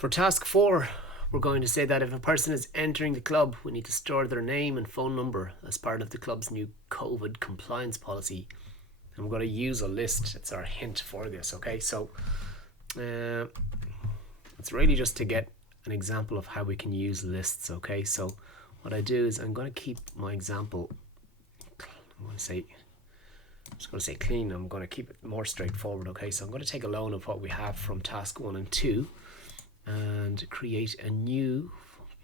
For task 4, we're going to say that if a person is entering the club, we need to store their name and phone number as part of the club's new COVID compliance policy. And we're going to use a list. It's our hint for this, okay? So it's really just to get an example of how we can use lists, okay? So what I do is I'm going to keep my example, I'm just going to say clean. I'm going to keep it more straightforward, okay? So I'm going to take a loan of what we have from task 1 and 2 and create a new,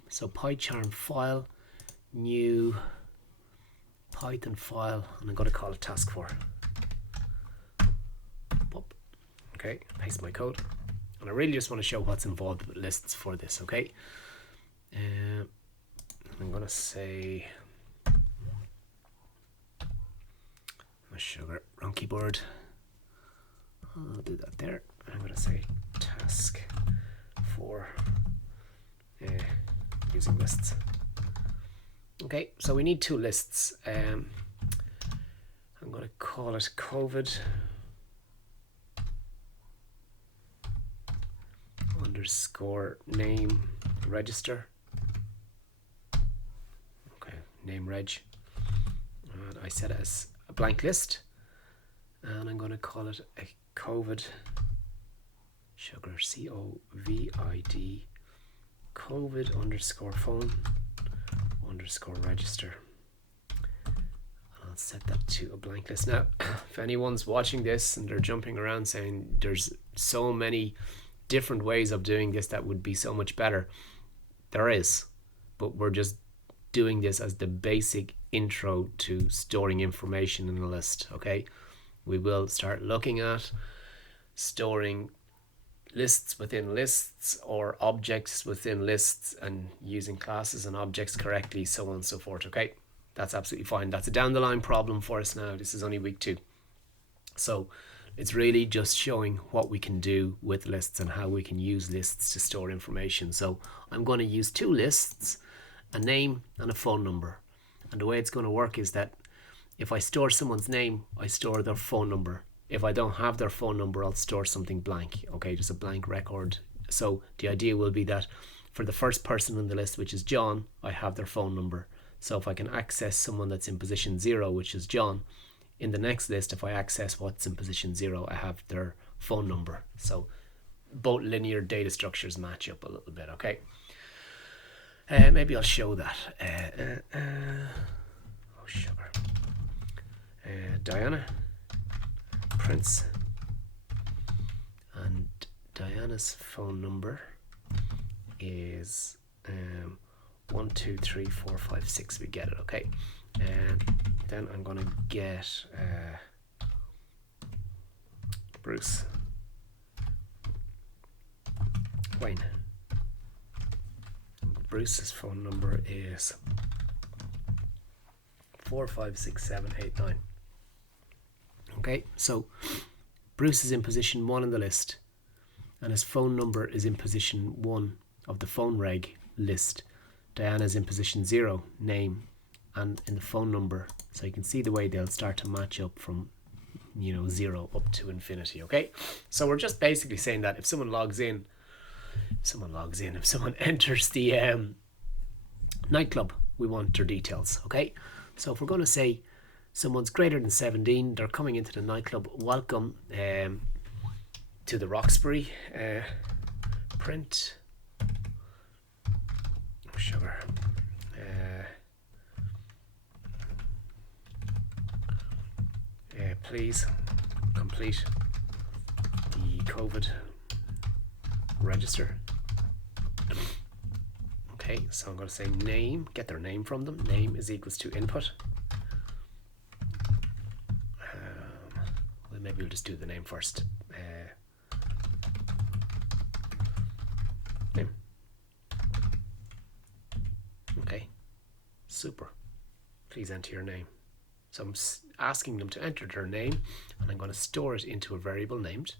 so PyCharm file, new Python file, and I'm going to call it task 4. Okay, paste my code. And I really just want to show what's involved with lists for this, okay? I'm going to say, sugar, wrong keyboard. I'll do that there. I'm going to say task 4 using lists. Okay, so we need 2 lists. I'm going to call it COVID underscore name register. Okay, name reg. And I set it as a blank list, and I'm going to call it a COVID sugar COVID COVID underscore phone underscore register. I'll set that to a blank list. Now, if anyone's watching this and they're jumping around saying there's so many different ways of doing this that would be so much better, there is, but we're just doing this as the basic intro to storing information in a list, okay? We will start looking at storing lists within lists or objects within lists and using classes and objects correctly, so on and so forth, okay? That's absolutely fine. That's a down the line problem for us now. This is only week 2. So it's really just showing what we can do with lists and how we can use lists to store information. So I'm going to use 2 lists, a name and a phone number. And the way it's going to work is that if I store someone's name, I store their phone number. If I don't have their phone number, I'll store something blank, okay, just a blank record. So the idea will be that for the first person on the list, which is John, I have their phone number. So if I can access someone that's in position 0, which is John, in the next list, if I access what's in position 0, I have their phone number. So both linear data structures match up a little bit, okay? Maybe I'll show that. Oh, sugar. Diana, Prince, and Diana's phone number is 1 2 3 4 5 6. We get it, okay? And then I'm gonna get Bruce Wayne. Bruce's phone number is 4 5 6 7 8 9. Okay, so Bruce is in position 1 on the list, and his phone number is in position 1 of the phone reg list. Diana's in position 0, name, and in the phone number. So you can see the way they'll start to match up from 0 up to infinity, okay? So we're just basically saying that if someone enters the nightclub, we want their details, okay? So if we're going to say someone's greater than 17, they're coming into the nightclub, welcome to the Roxbury, print, sugar, please complete the COVID register. Okay, so I'm going to say name, get their name from them. Name is equals to input. Well, maybe we'll just do the name first. Name. Okay, super. Please enter your name. So I'm asking them to enter their name, and I'm going to store it into a variable named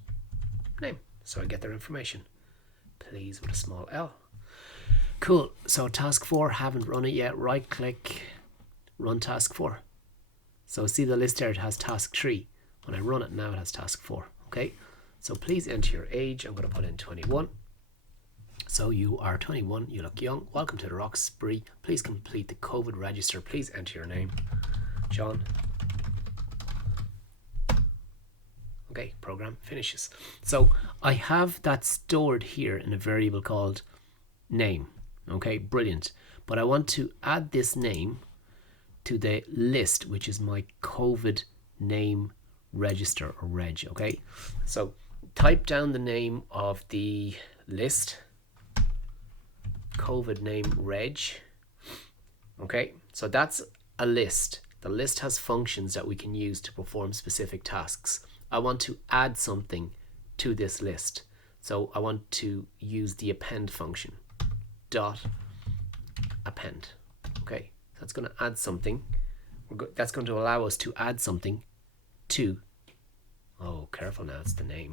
name. So I get their information. Please with a small l. Cool. So task 4, haven't run it yet. Right click, run task 4. So see the list there, it has task 3. When I run it now, it has task 4. Okay. So please enter your age. I'm going to put in 21. So you are 21, you look young. Welcome to the Roxbury. Please complete the COVID register. Please enter your name. John. Okay, program finishes. So I have that stored here in a variable called name. Okay, brilliant. But I want to add this name to the list, which is my COVID name register or reg. Okay, so type down the name of the list, COVID name reg. Okay, so that's a list. The list has functions that we can use to perform specific tasks. I want to add something to this list. So I want to use the append function. Dot append. Okay, so that's going to add something. That's going to allow us to add something to, oh, careful now, it's the name.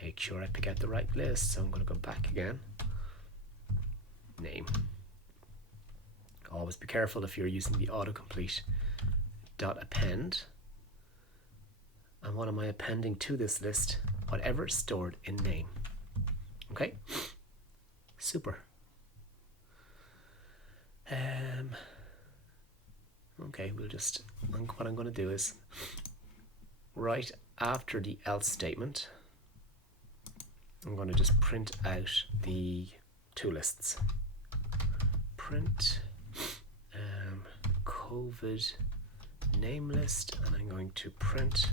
Make sure I pick out the right list. So I'm going to go back again. Name. Always be careful if you're using the autocomplete. Dot append. And what am I appending to this list? Whatever is stored in name. Okay, super. Okay, we'll just, what I'm going to do is right after the else statement, I'm going to just print out the two lists. Print COVID name list, and I'm going to print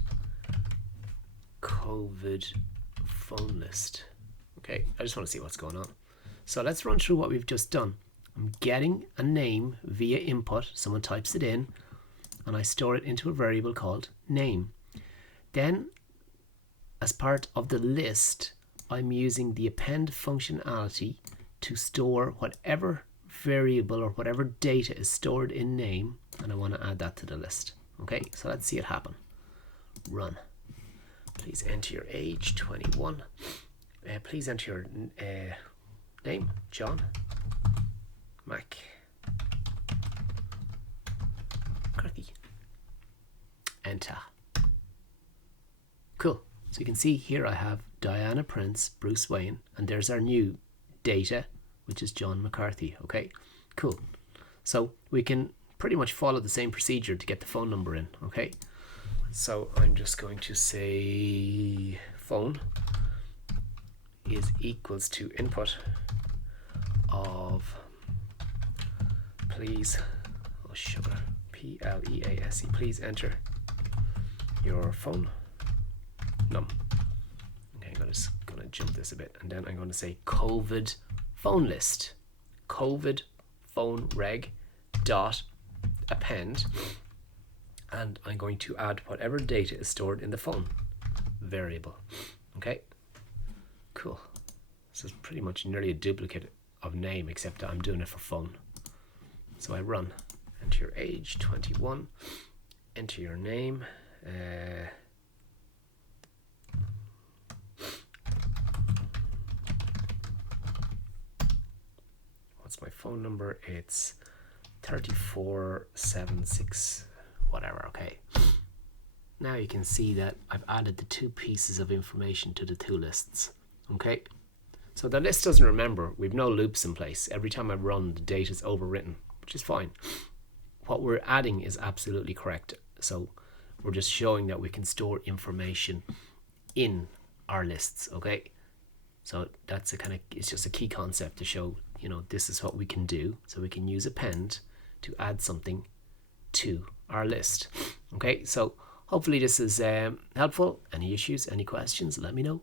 COVID phone list. Okay, I just want to see what's going on. So let's run through what we've just done. I'm getting a name via input. Someone types it in and I store it into a variable called name. Then as part of the list, I'm using the append functionality to store whatever variable or whatever data is stored in name, and I want to add that to the list. Okay, so let's see it happen. Run. Please enter your age, 21. Please enter your name, John McCarthy. Enter. Cool. So you can see here I have Diana Prince, Bruce Wayne, and there's our new data, which is John McCarthy. Okay, cool. So we can pretty much follow the same procedure to get the phone number in. Okay, so I'm just going to say phone is equals to input of please, oh sugar, P-L-E-A-S-E, please enter your phone num. Okay, I'm just gonna jump this a bit, and then I'm going to say COVID phone list, COVID phone reg dot append, and I'm going to add whatever data is stored in the phone variable. Okay, cool. So it's pretty much nearly a duplicate of name, except that I'm doing it for phone. So I run. Enter your age, 21. Enter your name. What's my phone number? It's 3476 whatever. Okay, now you can see that I've added the two pieces of information to the two lists. Okay, so the list doesn't remember. We've no loops in place. Every time I run, the data is overwritten, which is fine. What we're adding is absolutely correct. So we're just showing that we can store information in our lists. Okay, so that's a kind of, it's just a key concept to show, you know, this is what we can do. So we can use append to add something to our list. Okay, so hopefully this is helpful. Any issues, any questions, let me know.